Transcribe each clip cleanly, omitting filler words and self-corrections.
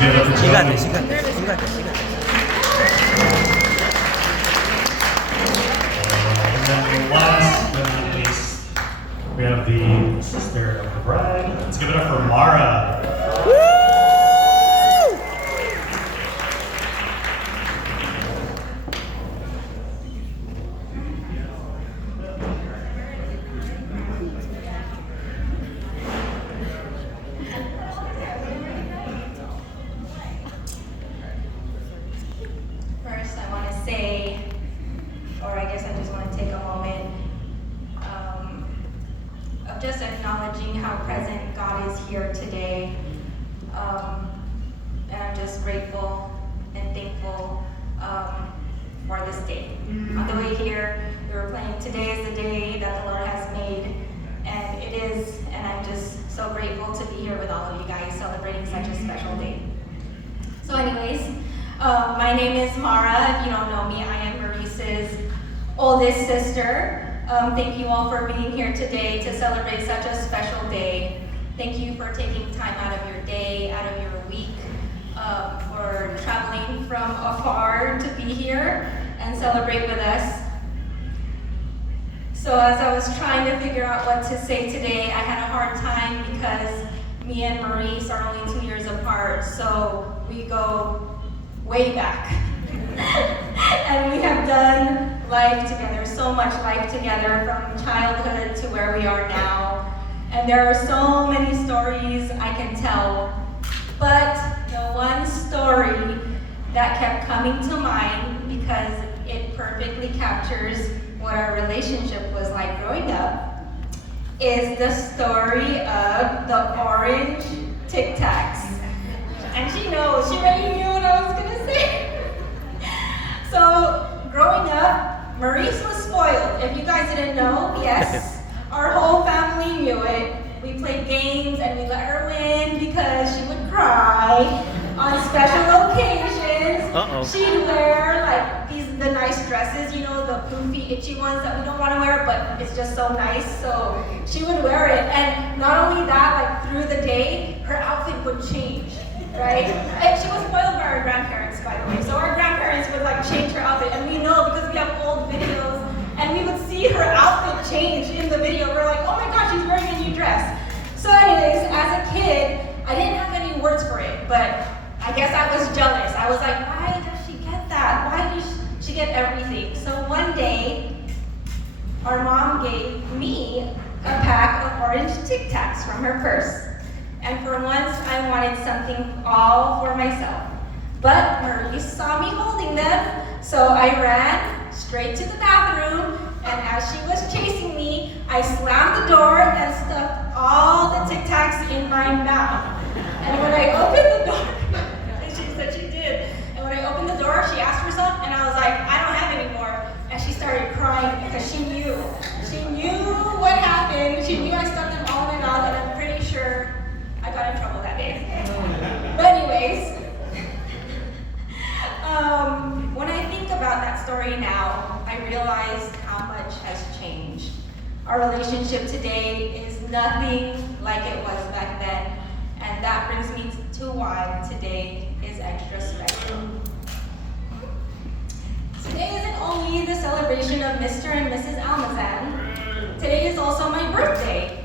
give it up for You got Joey. this, you got this, you got this, you got this. And then last but not least, we have the sister of the bride. Let's give it up for Mahra. First, I want to say, or I guess I just want to take a moment of just acknowledging how present God is here today. And I'm just grateful and thankful for this day. On the way here, we were playing "Today is the Day That the Lord Has Made," and it is, and I'm just so grateful to be here with all of you guys celebrating such a special day. So anyways, my name is Mahra. If you don't know me, I am Maurice's oldest sister. Thank you all for being here today to celebrate such a special day. Thank you for taking time out of your day, out of your week, for traveling from afar to be here and celebrate with us. So as I was trying to figure out what to say today, I had a hard time because me and Maurice are only 2 years apart, so we go way back. And we have done life together, so much life together from childhood to where we are now. And there are so many stories I can tell, but the one story that kept coming to mind because it perfectly captures what our relationship was like growing up is the story of the orange Tic Tacs. And she knows, she already knew what I was gonna say. So, growing up, Maurice was spoiled. If you guys didn't know, yes, our whole family knew it. We played games and we let her win because she would cry on special occasions. She'd wear like the nice dresses, you know, the poofy, itchy ones that we don't want to wear, but it's just so nice. So she would wear it, and not only that, like through the day, her outfit would change, right? And she was spoiled by our grandparents, by the way. So our grandparents would like change her outfit, and we know because we have old videos, and we would see her outfit change in the video. We're like, oh my gosh, she's wearing a new dress. So anyways, as a kid, I didn't have any words for it, but I guess I was jealous. I was like, why does she get that? Why does she get everything? So one day, our mom gave me a pack of orange Tic Tacs from her purse. And for once, I wanted something all for myself. But Maurice saw me holding them, so I ran straight to the bathroom, and as she was chasing me, I slammed the door and stuffed all the Tic Tacs in my mouth. And when I opened the door, and she said she did, and when I opened the door, she asked for some, and I was like, I don't have any more. And she started crying because she knew what happened. She knew I stuffed them all in my mouth, and I'm pretty sure I got in trouble that day. But anyways, when I think about that story now, I realize how much has changed. Our relationship today is nothing like it was back then, and that brings me to why today is extra special. Today isn't only the celebration of Mr. and Mrs. Almazan, today is also my birthday.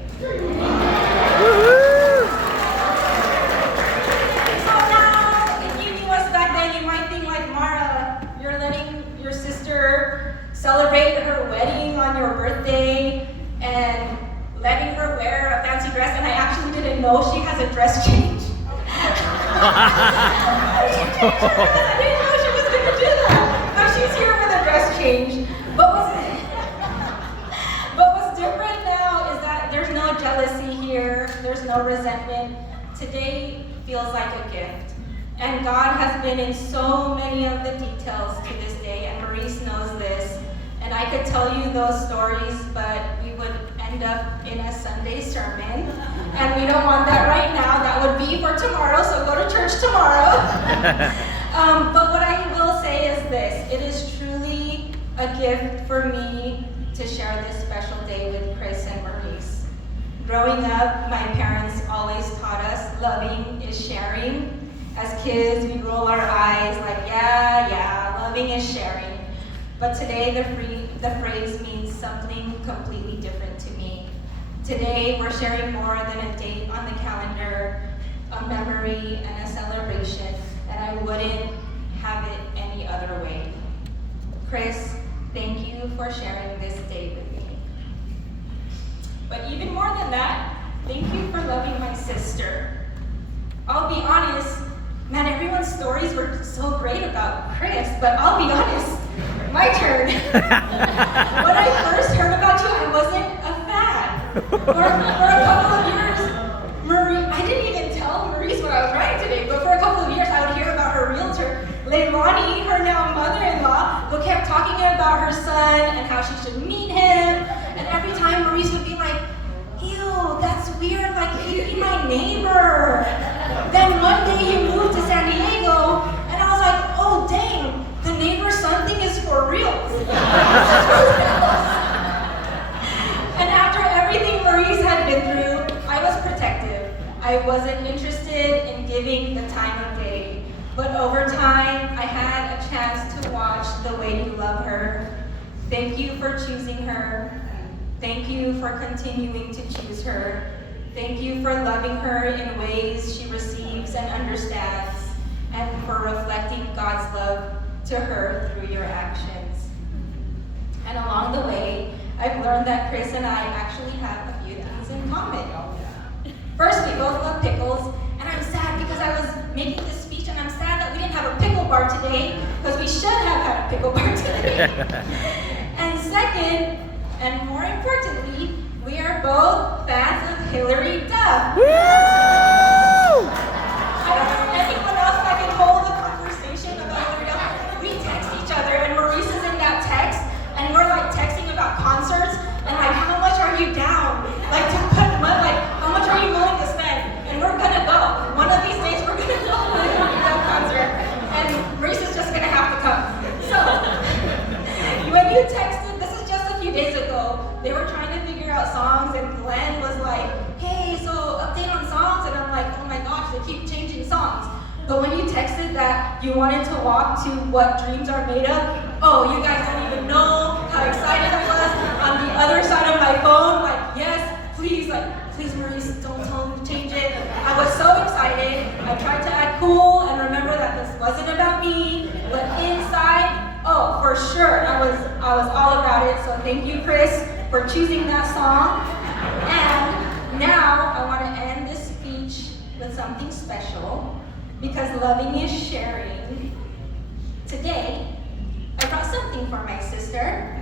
Celebrate her wedding on your birthday and letting her wear a fancy dress, and I actually didn't know she has a dress change. I didn't know she was going to do that, but she's here with a dress change. But what's different now is that there's no jealousy here, there's no resentment. Today feels like a gift. And God has been in so many of the details to this day, and Maurice knows this. And I could tell you those stories, but we would end up in a Sunday sermon. And we don't want that right now. That would be for tomorrow, so go to church tomorrow. But what I will say is this. It is truly a gift for me to share this special day with Chris and Maurice. Growing up, my parents always taught us loving is sharing. As kids, we roll our eyes like, yeah, loving is sharing. But today the phrase means something completely different to me. Today we're sharing more than a date on the calendar, a memory and a celebration, and I wouldn't have it any other way. Chris, thank you for sharing this day with me. But even more than that, thank you for loving my sister. I'll be honest, man, everyone's stories were so great about Chris, but I'll be honest, my turn. When I first heard about you, I wasn't a fan. For a couple of years, I didn't even tell Maurice what I was writing today, but for a couple of years, I would hear about her realtor, Leilani, her now mother-in-law, who kept talking about her son and how she should meet him. And every time Maurice would be like, ew, that's weird, like he'd be my neighbor. Then one day you moved to San Diego, and I was like, oh dang, the neighbor's son thing is for real. And after everything Maurice had been through, I was protective. I wasn't interested in giving the time of day. But over time, I had a chance to watch the way you love her. Thank you for choosing her. Thank you for continuing to choose her. Thank you for loving her in ways she receives and understands, and for reflecting God's love to her through your actions. And along the way, I've learned that Chris and I actually have a few things in common. First, we both love pickles, and I'm sad because I was making this speech and I'm sad that we didn't have a pickle bar today, because we should have had a pickle bar today. And second, and more importantly, we are both fans of Hillary Duff. Woo! I don't know anyone else that can hold a conversation about Hillary Duff. We text each other, and Maurice is in that text, and we're like texting about concerts, and like, how much are you down? Like to put money, like, how much are you willing to spend? And we're gonna go. One of these days, we're gonna go to a Hillary Duff concert, and Maurice is just gonna have to come. So, when you texted, this is just a few days ago, they were trying to figure out songs, and Glenn was like, hey, so update on songs, and I'm like, oh my gosh, they keep changing songs. But when you texted that you wanted to walk to What Dreams Are Made Of, oh, you guys don't even know how excited I was on the other side of my phone, like, yes, please Maurice, don't tell them to change it. I was so excited. I tried to act cool and remember that this wasn't about me, but inside, oh, for sure, I was all about it. So thank you, Chris, for choosing that song. And now I want to end this speech with something special, because loving is sharing. Today, I brought something for my sister.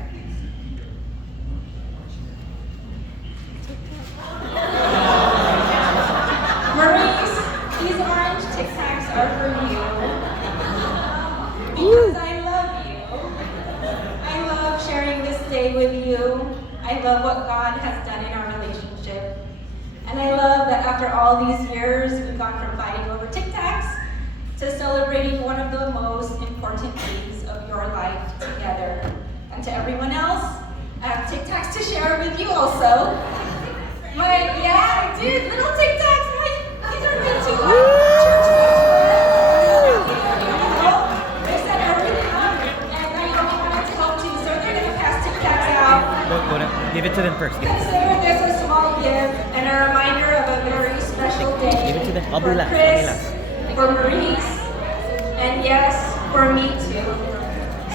Maurice, these orange Tic Tacs are for you. Because I love you. I love sharing this day with you. I love what God has done in our relationship. And I love that after all these years, we've gone from fighting over Tic Tacs to celebrating one of the most important days of your life together. And to everyone else, I have Tic Tacs to share with you also. Yeah, I did. Little Tic Tacs. These are meant to church They set everything up, and Naomi wanted to help too, so they're going to pass Tic Tacs out. Give it to them first. Consider this a small gift and a reminder of a very special day. Give it to them. For Chris, for Maurice, and yes, for me too.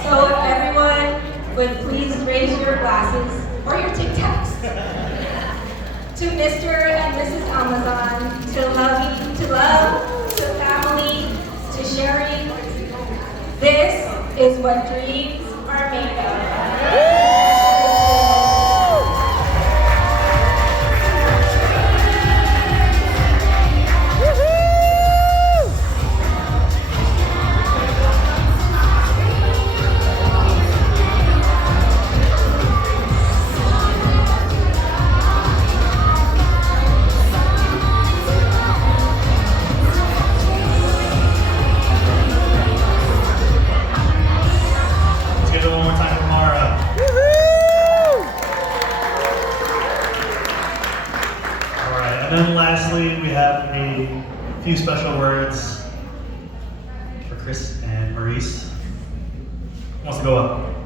So if everyone would please raise your glasses or your Tic Tacs to Mr. and Mrs. Almazan, to love, to family, to sharing. This is what dreams are made of. Let's give it one more time for Mahra. All right, and then lastly, we have a few special words Chris and Maurice. Who wants to go up?